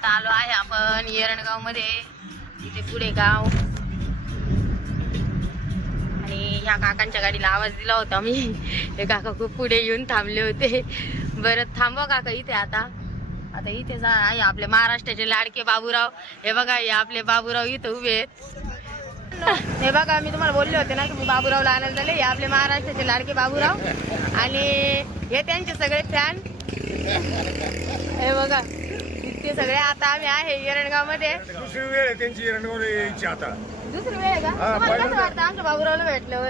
आता आलो आहे आपण येरणगाव मध्ये. इथे पुढे गाव आणि ह्या काकांच्या गाडीला आवाज दिला होता मी. हे काका खूप पुढे येऊन थांबले होते. बरं थांबवा काका इथे. आता इथे आहे आपले महाराष्ट्राचे लाडके बाबूराव. हे बघा हे आपले बाबूराव इथं उभे आहेत. हे बघा मी तुम्हाला बोलले होते ना की मी बाबूरावला आणायला झाले. हे आपले महाराष्ट्राचे लाडके बाबूराव आणि हे त्यांचे सगळे फॅन. हे बघा इतके सगळे. आता आम्ही आहे येरणगाव मध्ये. दुसरी वेळ आहे त्यांची येरणगाव यायची आता. दुसरी वेळ आहे का? तुम्हाला कसं वाटतं आमच्या बाबूरावला भेटल्यावर?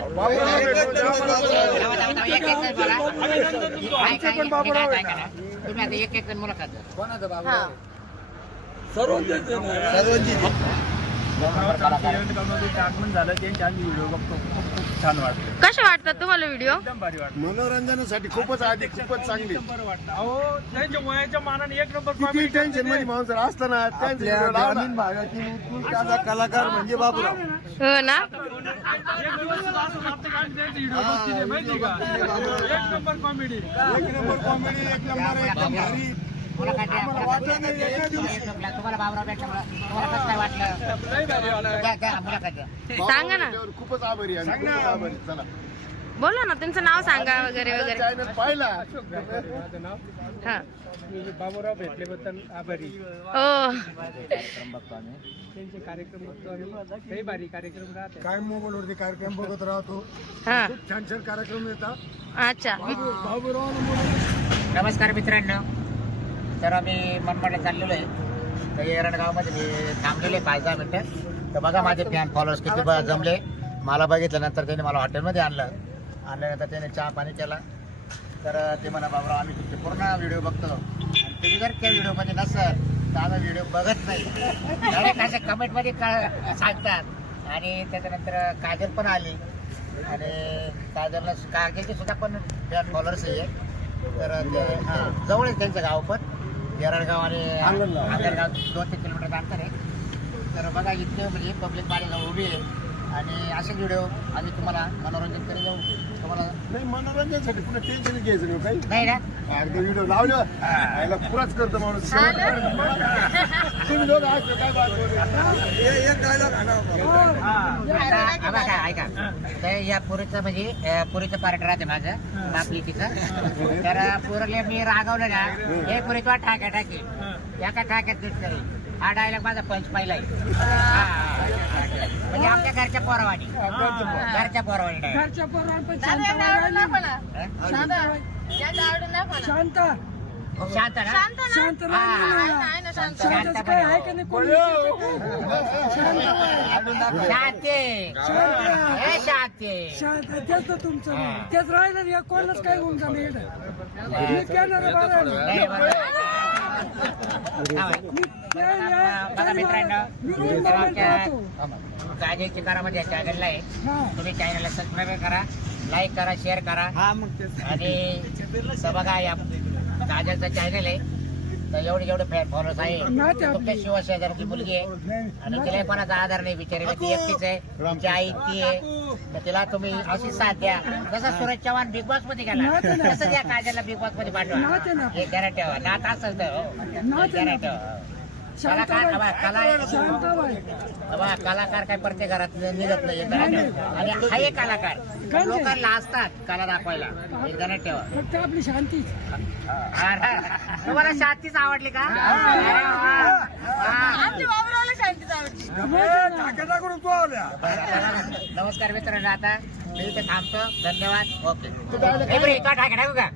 एक एक मुलाखत कोणाचं बाबू हा आगमन झालं त्यांच्या आधी व्हिडिओ बघतो. खूप छान वाटतं. कसे वाटतात तुम्हाला व्हिडिओ? एकदम भारी वाटतं. मनोरंजनासाठी खूपच आधी खूपच चांगली. एकदम बरं वाटतं. अहो त्यांच्या वयाच्या मानाने एक नंबर किती टेन्शन मध्ये माणूस जर असला ना त्यांच्या ग्रामीण भागातील उत्कृष्ट असा कलाकार म्हणजे बाबूराव. हो ना. एक दिवस सुद्धा असं वाटतं का त्यांचे व्हिडिओ बघतील माहिती का? एक नंबर कॉमेडी. एक नंबर कॉमेडी, एक नंबर एकदम भारी. तुम्हाला बाबराव भेटलं तुम्हाला कसं काय वाटलं? लय भारी वाटलं. मुलाखत सांगा ना. बाबूराव खूपच आभारी आहे. खूपच आभारी. चला बोला ना तुमचं नाव सांगा वगैरे वगैरे. चॅनल पाहिला. माझं नाव हा मी बाबूराव भेटल्याबद्दल आभारी. हो त्यांचे कार्यक्रम बघतो आम्ही. काही भारी कार्यक्रम राहते. काय मोबाईल वरती कार्यक्रम बघत राहतो. हा खूप छान छान कार्यक्रम येतात. अच्छा. बाबूराव नमस्कार मित्रांनो. तर आम्ही मनमाडला चाललेलो आहे. तर येरणगावमध्ये मी थांबलेले 5-10 मिनटं. तर बघा माझे फॅन फॉलोअर्स किती जमले. मला बघितल्यानंतर त्याने मला हॉटेलमध्ये आणल्यानंतर त्याने चहा पाणी केला. तर ते म्हणा बाबा आम्ही तुमचे पूर्ण व्हिडिओ बघतो आणि तुम्ही जर त्या व्हिडिओमध्ये नसल तर आम्ही व्हिडिओ बघत नाही. डायरेक्ट अशा कमेंटमध्ये सांगतात. आणि त्याच्यानंतर काजल पण आली आणि काजलची सुद्धा पण फॅन फॉलोअर्स आहे. तर ते हां जवळच त्यांचं गाव पण येरणगाव आणि आंगणगाव 2-3 किलोमीटर अंतर आहे. तर बघा इतके म्हणजे पब्लिक माझ्या उभी आहे आणि असे व्हिडिओ आम्ही तुम्हाला मनोरंजन करी जाऊ. तुम्हाला नाही मनोरंजनासाठी पुन्हा टेन्शन घ्यायचं नाही काही. नाही ना अगदी व्हिडिओ लावले याला पुराच करतो माणूस. तुम्ही लोक आज काय बात एक डायलॉग आता ऐका तर या पुरीचं म्हणजे पुरीचं पार्ट राहते माझं बापलीचं. तर पुरले मी रागवलं ना हे पुरी तो ठाक्या टाकी एका ठाक्यात देत करेल. हा डायलॉग माझा पंच पहिला आहे. म्हणजे आपल्या घरच्या पोरावानी घरच्या पोरावानी शांत ना शांत शांत तुमचं तेच राहिलं कोणाच काय होऊन झालं. बघा मित्रांनो काजलची करामध्ये चॅनलला आहे. तुम्ही चॅनलला सबस्क्राईब करा, लाईक करा, शेअर करा. आणि बघा या काजलचा चॅनल आहे. तर जेवढे फॅन फॉलोअर्स आहे तुमच्या शिवशेजारची मुलगी आहे आणि तिला कोणाचा आधार नाही बिचारीला. ती एकटीच आहे. तिची आई ती आहे. तर तिला तुम्ही अशी साथ द्या. जसं सूरज चव्हाण बिग बॉस मध्ये गेला तसं द्या काजलला बिग बॉस मध्ये पाठवा. हे गॅरंटी ठेवा. नात असेल तर गॅरंटी ठेवा. कलाकार काय प्रत्येक घरात निघत नाही आणि हा एक कलाकार लोकांना असतात कला दाखवायला. हे गॅरंटी ठेवा. फक्त आपली शांती. तुम्हाला शांतीच आवडली का? नमस्कार मित्रांनो. आता मी इथे थांबतो. धन्यवाद. ओके टाकू का?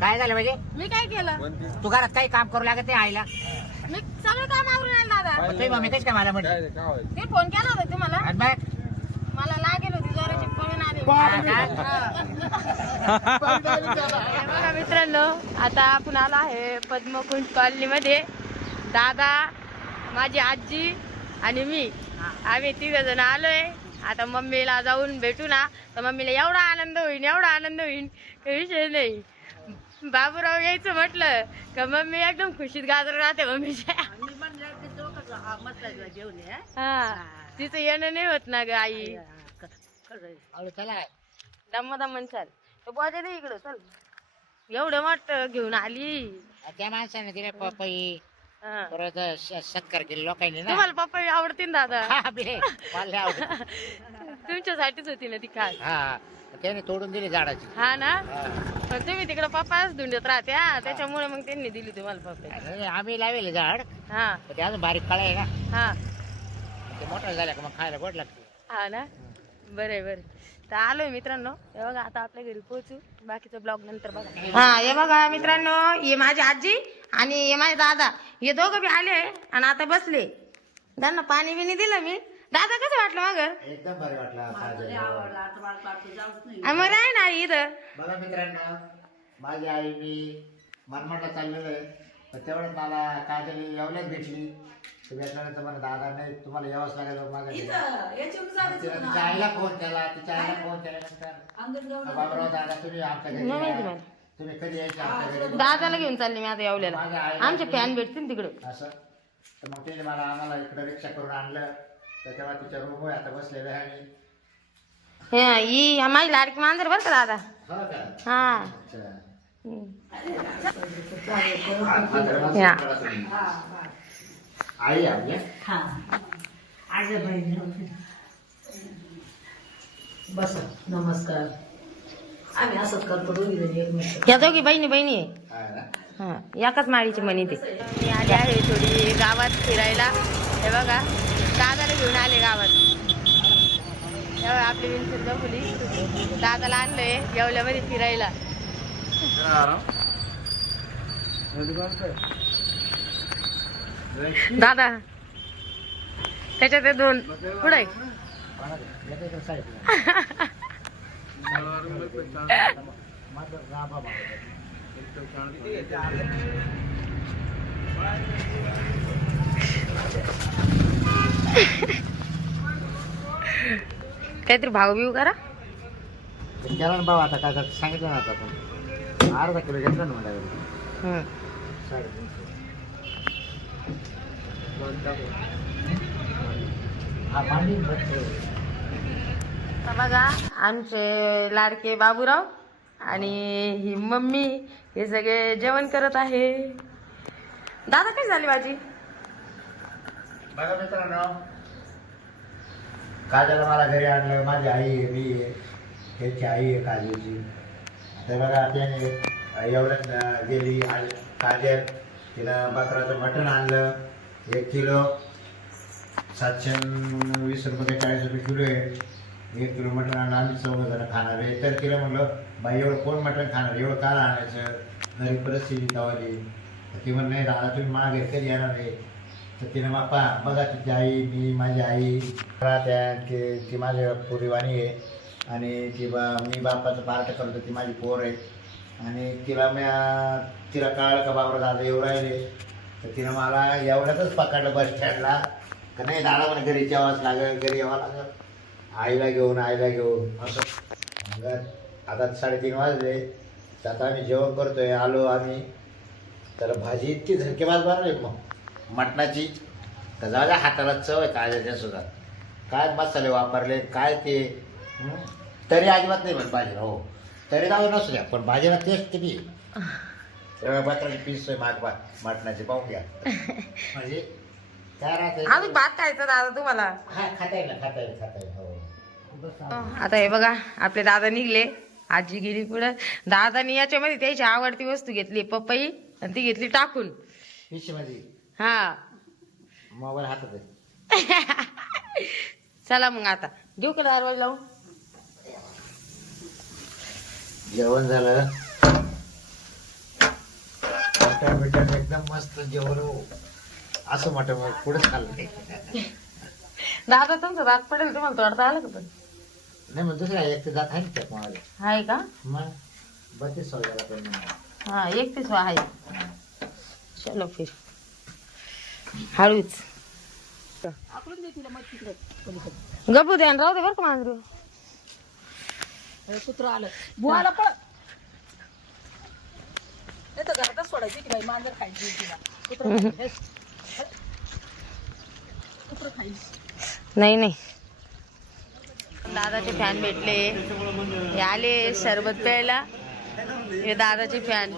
काय झालं म्हणजे मी काय केलं? तू घरात काही काम करू लागत नाही आईला. मी सगळं काम आवरून आले दादा. तुम्ही मम्मी कशी काय मला म्हणते ते फोन केला होता तुम्हाला. आणि बघ मला लागेल होती जराची पळून आले. बघा मित्रांनो आता आपण आलो आहे पद्मकुंज कॉलनी मध्ये. दादा, माझी आजी आणि मी आम्ही 3 जण आलोय. आता मम्मीला जाऊन भेटू ना तर मम्मीला एवढा आनंद होईल काही विषय नाही. बाबूराव यायचं म्हटलं का मम्मी एकदम खुशीत गाजर राहते मम्मीच्या. हा तिचं येणं नाही होत ना ग आई. चला दम चाल तो पोहायचं नाही इकडं चल. एवढं मोठं घेऊन आली. त्या माणसाने दिले पपई हा. परत सत्कार केले लोकांनी ना. तुम्हाला पपई आवडते ना दादा? हा, बे, मला लय आवडतं. तुमच्यासाठीच होती ना ती खास. हा त्याने तोडून दिली झाडाची. हा ना, हा. पण तुम्ही तिकडे पप्पाच धुंडत राहत्या त्याच्यामुळे मग त्यांनी दिली तुम्हाला पपई. अरे, आम्ही लावले झाड हा पण ते अजून बारीक कळा आहे ना. हा ते मोठं झालं का मग खायला गोड लागते. हा ना, बरं बरं. तर आलोय मित्रांनो, हे बघा आता आपल्या घरी पोहोचू. बाकीचा ब्लॉग नंतर बघा. हा हे बघा मित्रांनो, हे माझी आजी आणि हे माझे दादा, हे दोघं बी आले आणि आता बसले. त्यांना पाणी बिनी दिलं मी. दादा कसं वाटलं मग? एकदम भारी वाटला. मग राह ना इथं. बघा मित्रांनो, माझी आई मी मनमाडला चाललेलो आहे. तर तेवढ्यात मला काजल येवल्यात भेटली. तर भेटल्यानंतर मला दादा नाही तुम्हाला यावंच लागेल माझ्या तिच्या आईला फोन केला. तिच्या आईला फोन केल्यानंतर बाबराव दादा तुम्ही आमच्या घरी नाही माहिती या. मला. तुम्ही कधी यायचे आमच्या घरी? दादाला घेऊन चालले मी आता येवल्याला. आमचे फॅन भेटतील तिकडं. असं तर मग त्याने मला आम्हाला इकडे रिक्षा करून आणलं. तर तेव्हा तिच्या रूम आता बसलेलं आहे आम्ही. ही माझी लाडकी मांजर बरं का दादा. हो का? हा अच्छा. या. आई आपल्या बस नमस्कार. आम्ही असंच करतो दोघी जणी एकमेक. या दोघी बहिणी बहिणी आहे. आहे ना? हा एकाच माळीची म्हणी ते. मी आले आहे थोडी गावात फिरायला. हे बघा दादाला घेऊन आले गावात. आपली विंचूर मुली दादाला आणलंय येवल्यामध्ये फिरायला. दादा त्याच्यात ते दोन पुढे काहीतरी भाव बिव करा. केला ना भाऊ. आता काय सांगितलं ना आता आपण अर्धा किलो घेतलं ना मला. बघा आमचे लाडके बाबूराव आणि ही मम्मी हे सगळे जेवण करत आहे. दादा कशी झाली भाजी? बघा मित्रांनो, काजल मला घरी आणलं. माझी आई आहे, मी आहे, त्याची आई आहे काजलची. तर बघा त्याने एवढ्यात गेली काजल. तिनं बकराचं मटण आणलं 1 किलो. 720 रुपये 40 रुपये किलो आहे. 1 किलो मटण आणलं. आम्ही 14 जण खाणार आहे. तर तिला म्हणलं बाई एवढं कोण मटण खाणार, एवढं काय आणायचं, घरी परिस्थिती तवाली. तर ती म्हणलं नाही दादा तुम्ही मागे कधी येणार नाही. तर तिनं बाप्पा बघा तिची आई, मी माझी आई त्या ती माझ्या पोरीवाणी आहे. आणि ती मी बापाचं पार्ट करतो. ती माझी पोर आहे. आणि तिला कळलं का बाबा दादा येऊ राहिले. तर तिनं मला एवढ्यातच पकडलं बस स्टँडला. का नाही दादा मला घरी यावंच लागेल, घरी यावं लागेल, आईला घेऊन असं. मग आता 3:30 वाजले. तर आता आम्ही जेवण करतोय. आलो आम्ही. तर भाजी इतकी झरकेबाज बनवली मग मटणाची. तर जाऊ हाताला चव आहे काजलच्या सुद्धा. काय मसाले वापरले काय ते. तरी अजिबात नाही म्हण भाजी. हो तरी जाऊ नसू द्या पण भाजीला टेस्ट किती. बकराची पीस आहे मटणाची पाहून घ्या. म्हणजे काय राहते. अजून भात खायचं दादा तुम्हाला? हा खाता येईल हो. आता हे बघा आपले दादा निघले. आजी गेली पुढे. दादानी याच्यामध्ये त्याची आवडती वस्तू घेतली पपई आणि ती घेतली टाकून पिशवीमध्ये. हा मोबाईल हातात आहे. चला मग आता देऊ का दरवाजा लावून? जेवण झालं. मटण एकदम मस्त जेवण. असं मटण पुढे खाल्लं. दादा तुमचा दात पडेल तुम्हाला तोडता आलं का? पण नाही मग दुसऱ्या एक जात आहे त्या मला. आहे का? मग 32 वर्षाला पण. हा 31 आहे. चलो फिर हळूच गपू द्या राहू दे बरं का मांजरू. कुत्र आलं बुवाला पळ. नाही तर घरातच सोडायची की बाई मांजर खायची तिला. कुत्र खायची नाही नाही. दादाचे फॅन भेटले. हे आले सरबत प्यायला. हे दादाचे फॅन.